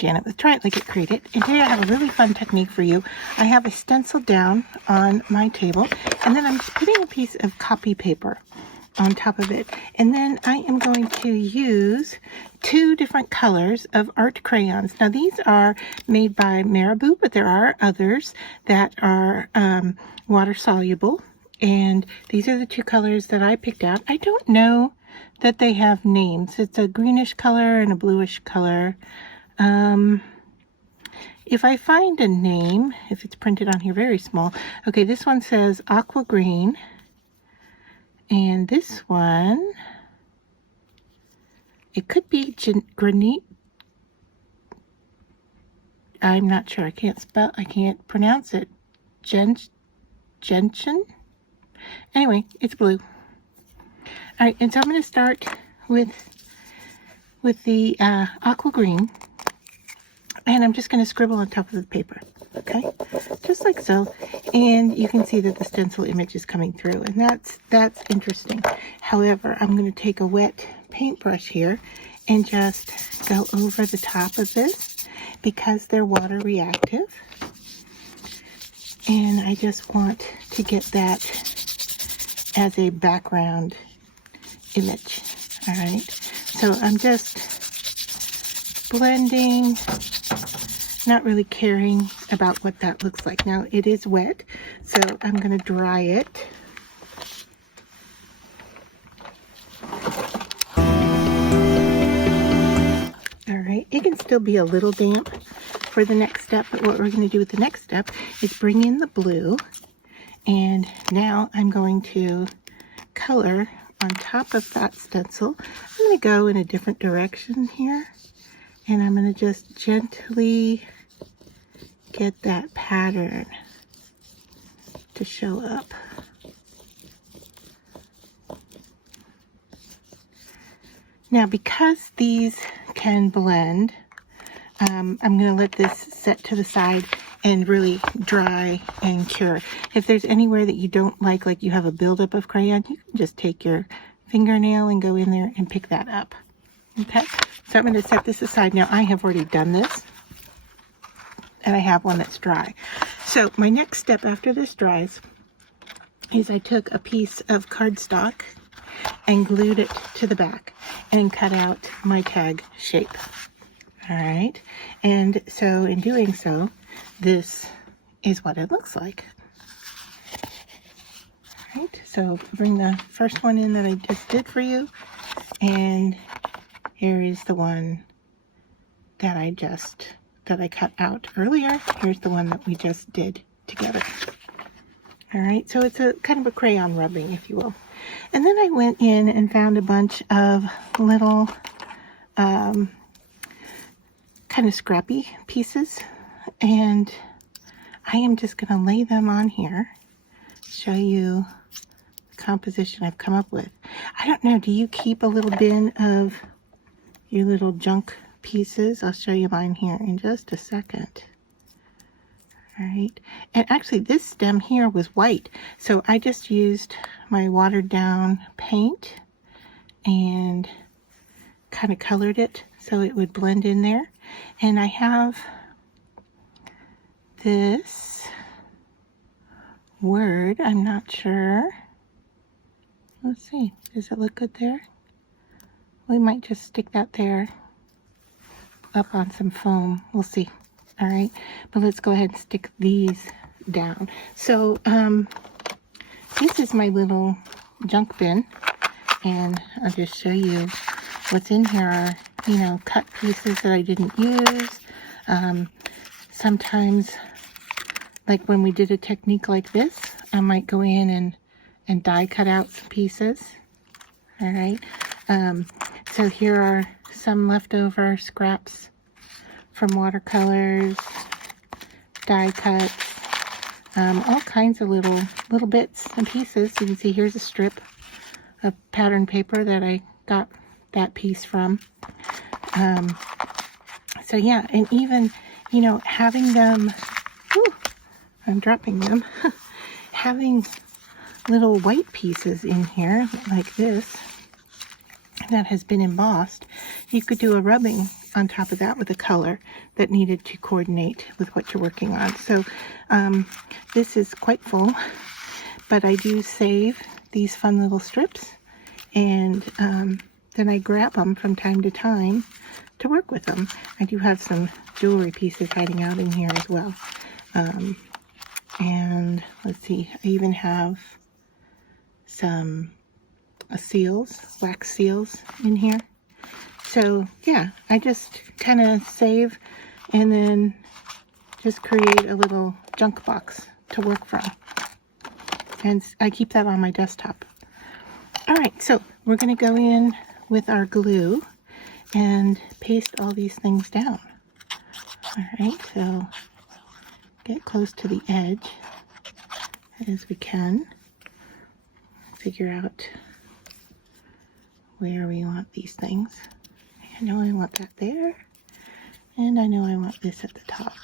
Janet with Try It Like It Create It, and today I have a really fun technique for you. I have a stencil down on my table, and then I'm just putting a piece of copy paper on top of it, and then I am going to use 2 different colors of art crayons. Now these are made by Marabu, but there are others that are water soluble, and these are the 2 colors that I picked out. I don't know that they have names. It's a greenish color and a bluish color. If I find a name, if it's printed on here very small, okay, this one says aqua green, and this one, it could be granite. I'm not sure. I can't pronounce it. Gentian? Anyway, it's blue. All right, and so I'm going to start with the aqua green, and I'm just going to scribble on top of the paper, okay, just like so. And you can see that the stencil image is coming through, and that's interesting. However, I'm going to take a wet paintbrush here and just go over the top of this because they're water reactive, and I just want to get that as a background image. All right, so I'm just blending, not really caring about what that looks like. Now it is wet, so I'm going to dry it. All right, it can still be a little damp for the next step, but what we're going to do with the next step is bring in the blue, and now I'm going to color on top of that stencil. I'm going to go in a different direction here, and I'm going to just gently get that pattern to show up. Now, because these can blend, I'm going to let this set to the side and really dry and cure. If there's anywhere that you don't like you have a buildup of crayon, you can just take your fingernail and go in there and pick that up. Okay, so I'm going to set this aside. Now I have already done this, and I have one that's dry. So my next step after this dries is I took a piece of cardstock and glued it to the back and cut out my tag shape. All right, and so in doing so, this is what it looks like. All right, so bring the first one in that I just did for you, and here is the one that I cut out earlier. Here's the one that we just did together. All right, so it's a kind of a crayon rubbing, if you will. And then I went in and found a bunch of little kind of scrappy pieces, and I am just going to lay them on here, show you the composition I've come up with. I don't know, do you keep a little bin of your little junk pieces? I'll show you mine here in just a second. All right, and actually this stem here was white, so I just used my watered down paint and kind of colored it so it would blend in there. And I have this word, I'm not sure. Let's see, does it look good there? We might just stick that there up on some foam. We'll see. All right, but let's go ahead and stick these down. So this is my little junk bin, and I'll just show you what's in here are, you know, cut pieces that I didn't use. Sometimes, like when we did a technique like this, I might go in and die cut out some pieces. All right, so here are some leftover scraps from watercolors, die cuts, all kinds of little bits and pieces. You can see here's a strip of pattern paper that I got that piece from. So yeah, and even, you know, having them, whew, I'm dropping them, having little white pieces in here like this that has been embossed, you could do a rubbing on top of that with a color that needed to coordinate with what you're working on. So this is quite full, but I do save these fun little strips, and then I grab them from time to time to work with them. I do have some jewelry pieces hiding out in here as well. And let's see, I even have some seals, wax seals in here. So yeah, I just kind of save and then just create a little junk box to work from. And I keep that on my desktop. All right, so we're going to go in with our glue and paste all these things down. All right, so get close to the edge as we can. Figure out where we want these things. I know I want that there, and I know I want this at the top.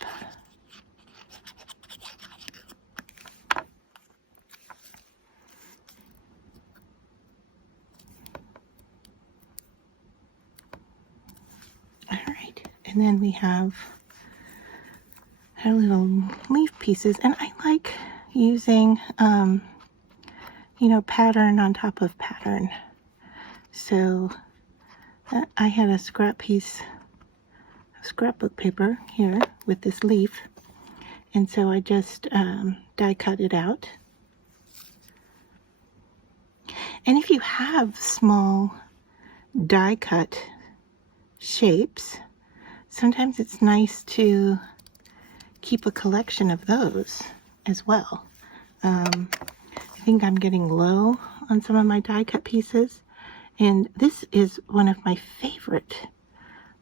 All right, and then we have our little leaf pieces, and I like using, you know, pattern on top of pattern. So I had a scrapbook paper here with this leaf, and so I just die cut it out. And if you have small die cut shapes, sometimes it's nice to keep a collection of those as well. I think I'm getting low on some of my die cut pieces, and this is one of my favorite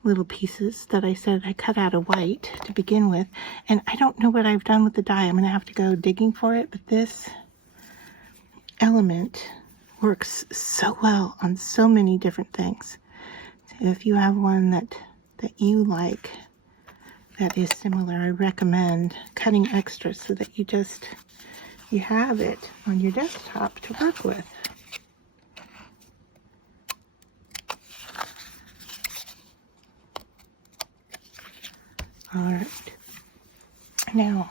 little pieces that I said I cut out of white to begin with, and I don't know what I've done with the die. I'm gonna have to go digging for it, but this element works so well on so many different things. So if you have one that you like that is similar, I recommend cutting extras so that you have it on your desktop to work with. All right, now,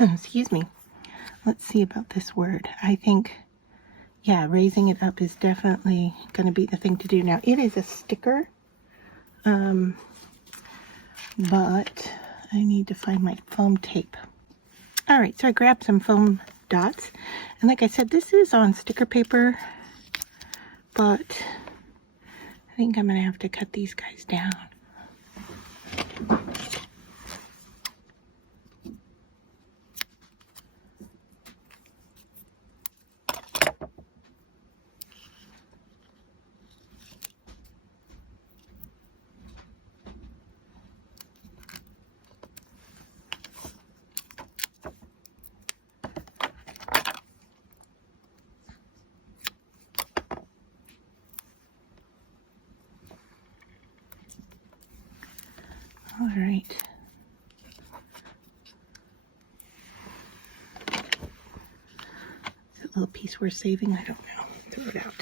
excuse me, let's see about this word. I think, yeah, raising it up is definitely going to be the thing to do. Now, it is a sticker, but I need to find my foam tape. All right, so I grabbed some foam dots, and like I said, this is on sticker paper, but I think I'm going to have to cut these guys down. All right. Is it a little piece worth saving? I don't know. Throw it out.